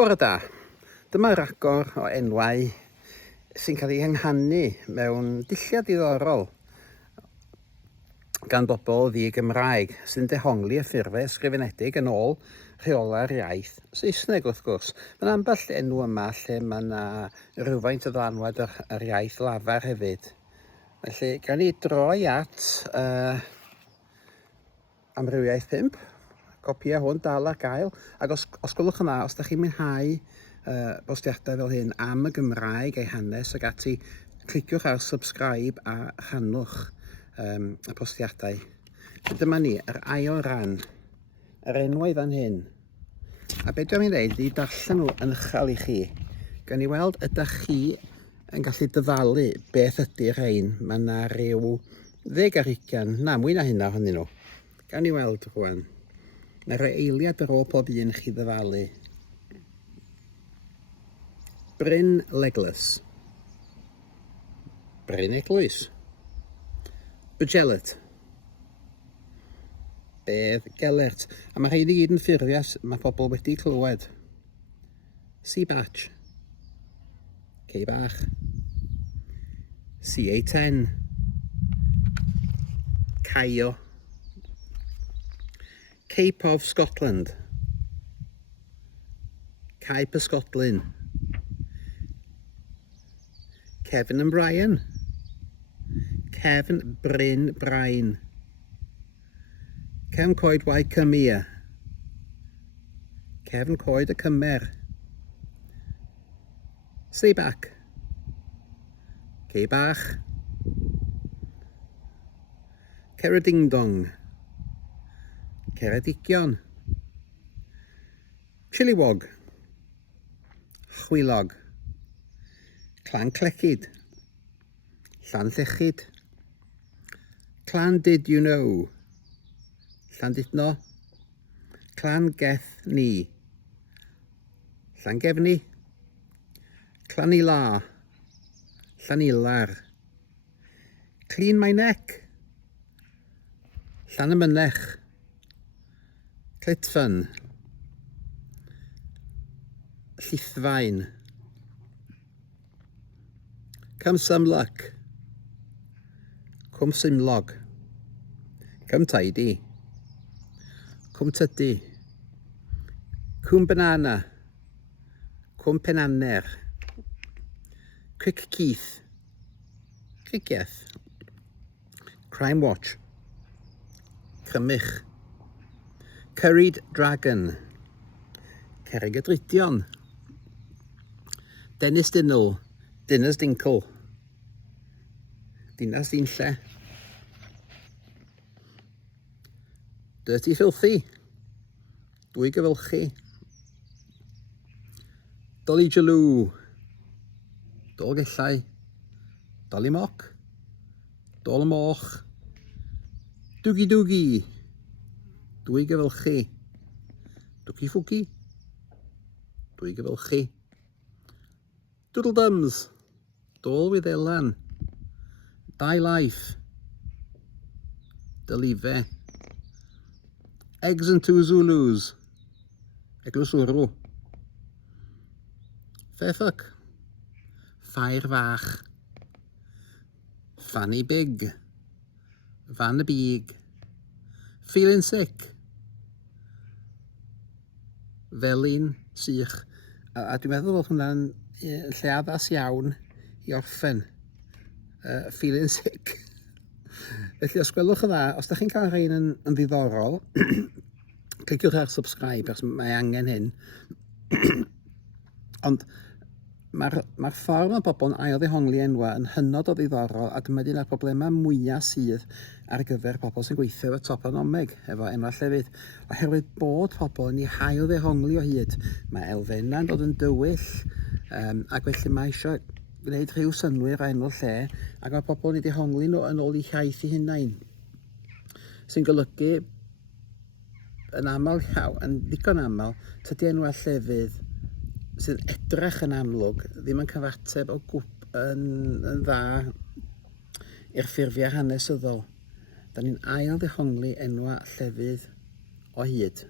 Bore da, dyma ragor o enwau sy'n cael ei henghanu mewn dulliau diddorol gan bobl ddi-Gymraeg sy'n dehongli y ffurfau ysgrifenedig yn ôl rheola'r iaith Saesneg wrth gwrs. Mae'n ambell enw yma lle mae yna rhywfaint o ddanwad yr iaith lafar hefyd. Felly, gan ni droi at amrywiaeth 5, copïau hwn dal ar gael, ac os gwelwch yn dda, os ydych chi'n mwynhau postiadau fel hyn am y Gymraeg a'i hanes ac ati, cliciwch ar subscribe a rhannwch y postiadau. Dyma ni, yr ail ran, yr enwau fan hyn. A beth dwi'n ei wneud i darllen nhw yn uchel i chi. Gan i weld ydych chi yn gallu dyfalu beth ydy'r rhain. Mae yna rhyw 10 ar 20, na mwy na hynna ohonyn nhw. Gan i weld rwan. Mae rhoi eiliad ar ôl pob un chi ddyfalu. Bryn Legless. Bryn Eglwys. Bugelet. Bedd Gelert. A mae rhaid i gyd yn ffurfias mae pobl wedi clywed. C-Batch. C-Bach. CA10. Caio. Cape of Scotland. Caip y Scotlin. Kevin and Brian. Kevin Bryn Bryn. Cefn Coed Waed Cymia. Cefn Coed y Cymer. Seibach. Ceibach. Ceredigion. Ceredigion. Chilliwog. Chwilog. Llanclecyd. Llanllechyd. Clan Did You Know. Llandudno. Clan Geth Ni. Llangefni. Clanila. Llanilar. Clean My Neck. Llanymynech. Clitfyn. Llithfaen. Come Some Luck. Cwm Simlog. Cwm Tidy. Cwm Tydi. Cwm Banana. Cwm Penanner. Crick Keith. Cricieth. Crime Watch. Crymych. Curried Dragon. Cerrig y Dridion. Dennis Dinnell. Dinners Dinkle. Dinas Dinlle. Dirty Filthy. Dwy Gyfylchu. Dolly Jaloo. Dolgellau. Dolly Mock. Dol Moch. Dwgi Dwgi. Dwy Gyfylchu. Dwgi Ffwgi. Dwy Gyfylchu. Doodle Dums. Dol Wyddelan. Die Life. Dylife. Eggs and Two Zulus. Eglwyswrw. Fairfuck. Ffair Fach. Fanny Big. Van y Big. Feeling Sick. Felin Sych. A dwi'n meddwl bod hwnna'n lle addas iawn i orffen. Feeling Sick. Felly os gwelwch yn dda, os ydych chi'n cael rhain yn ddiddorol, cliciwch ar subscribe os mae angen hyn. Ond mae'r ffordd mae bobl yn ail-ddehongli enwau yn hynod o ddiddorol a dyma un o'r problemau mwyaf sydd ar gyfer pobl sy'n gweithio efo toponomeg efo enwau llefydd. Oherwydd bod pobl yn ei hail-ddehongli o hyd. Mae elfennau'n dod yn dywyll ac felly mae eisiau gwneud rhyw synwyr a enw lle ac mae pobl wedi hongli nhw yn ôl eu hiaith eu hunain. Sy'n golygu yn aml iawn, yn ddigon aml, tydi enwau llefydd sydd edrych yn amlwg ddim yn cyfateb o yn dda i'r ffurfiau hanesyddol. Da ni'n ail-ddehongli enwau llefydd o hyd.